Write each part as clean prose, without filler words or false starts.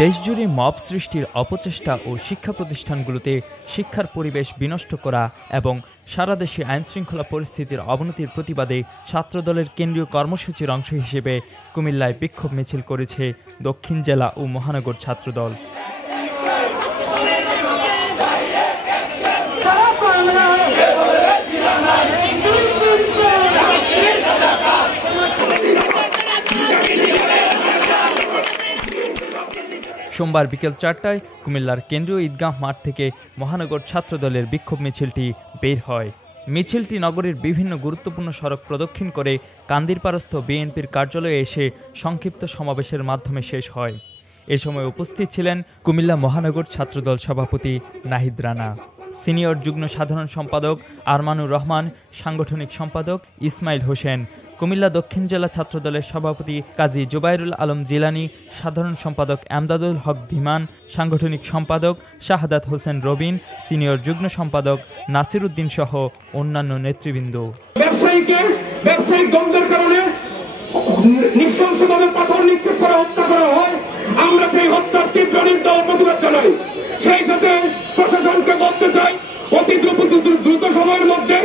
দেশজুড়ে মব সৃষ্টির অপচেষ্টা ও শিক্ষা প্রতিষ্ঠানগুলোতে শিক্ষার পরিবেশ বিনষ্ট করা এবং সারা দেশে আইনশৃঙ্খলা পরিস্থিতির অবনতির প্রতিবাদে ছাত্রদলের কেন্দ্রীয় কর্মসূচির অংশ হিসেবে কুমিল্লায় বিক্ষোভ মিছিল করেছে দক্ষিণ জেলা ও মহানগর ছাত্রদল। সোমবার বিকেল ৪টায় কুমিল্লার কেন্দ্রীয় ঈদগাহ মাঠ থেকে মহানগর ছাত্রদলের বিক্ষোভ মিছিলটি বের হয়। মিছিলটি নগরীর বিভিন্ন গুরুত্বপূর্ণ সড়ক প্রদক্ষিণ করে কান্দিরপাড়স্থ বিএনপির কার্যালয়ে এসে সংক্ষিপ্ত সমাবেশের মাধ্যমে শেষ হয়। এ সময় উপস্থিত ছিলেন কুমিল্লা মহানগর ছাত্রদল সভাপতি নাহিদ রানা, সিনিয়র যুগ্ম সাধারণ সম্পাদক আরমানুর রহমান, সাংগঠনিক সম্পাদক ইসমাইল হোসেন, কুমিল্লা দক্ষিণ জেলা ছাত্রদলের সভাপতি কাজী জুবাইরুল আলম জিলানি, সাধারণ সম্পাদক এমদাদুল হক ধীমান, সাংগঠনিক সম্পাদক শাহাদাত হোসেন রবিন, সিনিয়র যুগ্ম সম্পাদক নাসির উদ্দিন সহ অন্যান্য নেতৃবৃন্দ। ব্যবসায়িক দ্বন্দ্বের কারণে নৃশংসভাবে পাথর নিক্ষেপ করে হত্যা করা হয়। আমরা সেই হত্যার তীব্র নিন্দা ও প্রতিবাদ জানাই। সেই সাথে প্রশাসনকে বলতে চাই, অতি দ্রুত সময়ের মধ্যে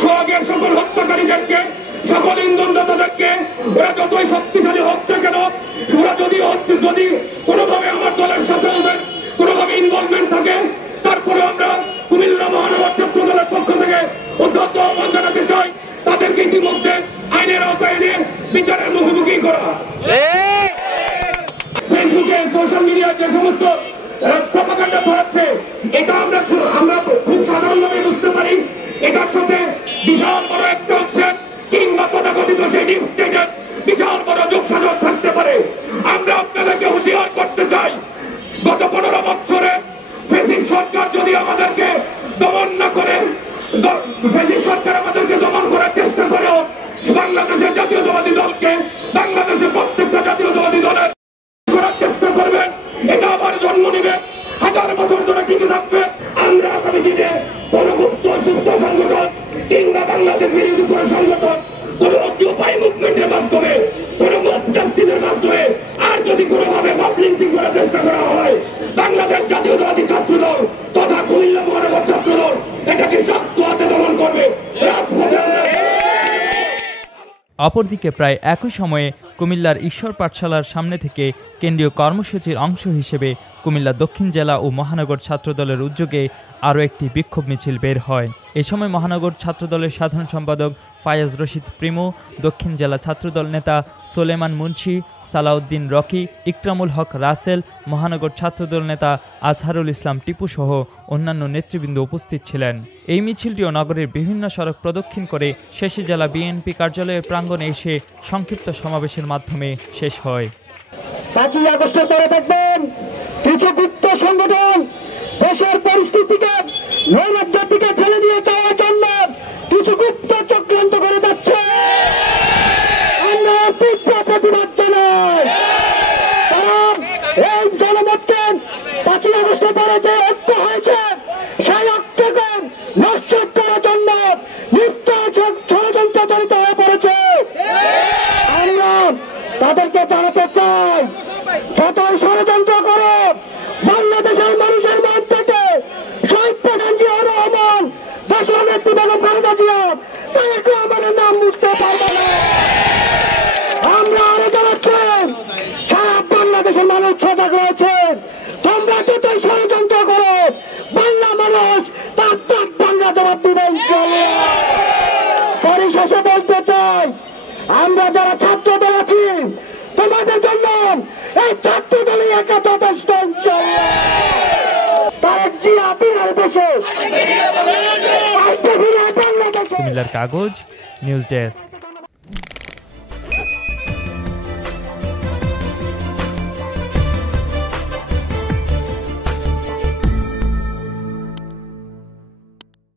সোহাগের সকল হত্যাকারীদেরকে, সকল ইন্ধনদাতাদেরকে, ওরা যতই শক্তিশালী হোক না কেন, ওরা যদি কোনোভাবে আমার দলের সাথে ওদের কোনোভাবে ইনভলভমেন্ট থাকে, তারপরে আমরা কুমিল্লা মহানগর ছাত্রদলের পক্ষ থেকে উদ্ধত আহ্বান জানাতে চাই তাদেরকে ইতিমধ্যে আইনের আওতায় এনে বিচারের মুখোমুখি করা। ফেসবুকে, সোশ্যাল মিডিয়ায় যে সমস্ত প্রপাগান্ডা ছড়াচ্ছে, এটা আমরা খুব সাধারণভাবে বুঝতে পারি। এটার সাথে বিশাল বড় একটা হচ্ছে কিংবা তথাকথিত সেই ডিপ স্টেটের বিশাল বড় যোগসাজশ থাকতে পারে। আমরা আপনাদেরকে হুঁশিয়ার করতে চাই, গত 15 বছরে ফ্যাসিস্ট সরকার যদি আমাদেরকে দমন না করে, ফ্যাসিস্ট সরকার আমাদেরকে দমন করার চেষ্টা করেও বাংলাদেশের জাতীয়তাবাদী দলকে, বাংলাদেশের প্রত্যেকটা জাতীয়তাবাদী দলের করার চেষ্টা করবে, এটা আবার জন্ম নিবে, 1000 বছর ধরে টিকে থাকবে। আমরা আগামী দিনে কোনো গুপ্ত সুপ্ত সংগঠন কিংবা বাংলাদেশ বিরোধী কোনো সংগঠন, কোনো অকিউপাই মুভমেন্টের মাধ্যমে, কোনো মব জাস্টিসের মাধ্যমে আর যদি কোনোভাবে মব লিঞ্চিং করার চেষ্টা করা হয়, বাংলাদেশ জাতীয়তাবাদী ছাত্রদল তথা কুমিল্লা মহানগর ছাত্রদল এটাকে শক্ত হাতে দমন করবে। অপরদিকে প্রায় একই সময়ে কুমিল্লার ঈশ্বর পাঠশালার সামনে থেকে কেন্দ্রীয় কর্মসূচির অংশ হিসেবে কুমিল্লা দক্ষিণ জেলা ও মহানগর ছাত্রদলের উদ্যোগে আরও একটি বিক্ষোভ মিছিল বের হয়। এ সময় মহানগর ছাত্রদলের সাধারণ সম্পাদক ফায়াজ রশিদ প্রিমো, দক্ষিণ জেলা ছাত্রদল নেতা সোলেমান মুন্সি, সালাউদ্দিন রকি, ইকরামুল হক রাসেল, মহানগর ছাত্রদল নেতা আজহারুল ইসলাম টিপু সহ অন্যান্য নেতৃবৃন্দ উপস্থিত ছিলেন। এই মিছিলটিও নগরের বিভিন্ন সড়ক প্রদক্ষিণ করে শেষে জেলা বিএনপি কার্যালয়ের প্রাঙ্গণে এসে সংক্ষিপ্ত সমাবেশের মাধ্যমে শেষ হয়। 5ই আগস্টের পরে দেখবেন কিছু গুপ্ত সংগঠন দেশের পরিস্থিতিকে নৈরাজ্যের দিকে ঠেলে দিয়ে যাওয়ার জন্য কিছু গুপ্ত চক্রান্ত করে যাচ্ছে। আমরা তীব্র প্রতিবাদ জানাই। কারণ এই জনমতকে 5ই আগস্টের পরে যে ঐক্য হয়েছে, সেই ঐক্যকে নষ্ট করার জন্য লিপ্ত ষড়যন্ত্র জড়িত হয়ে পড়েছে। আমরা তাদেরকে জানাতে চাই, যতই ষড়যন্ত্র করো, বাংলাদেশের মানুষের মন থেকে শহীদ প্রেসিডেন্ট জিয়াউর রহমান, দেশের নেত্রী বেগম খালেদা জিয়া, তাদেরকে আমাদের নাম মুছতে পারবে না। আমরা আরো জানাচ্ছি, সারা বাংলাদেশের মানুষ সজাগ রয়েছে। তোমরা যতই ষড়যন্ত্র করো, বাংলা মানুষ তার বাংলা জবাব দিবে ইনশাআল্লাহ। পরিশেষে বলতে চাই, আমরা যারা ছাত্রদল আছি, তোমাদের জন্য এই ছাত্রদলই একা যথেষ্ট। কুমিল্লার কাগজ, নিউজ ডেস্ক।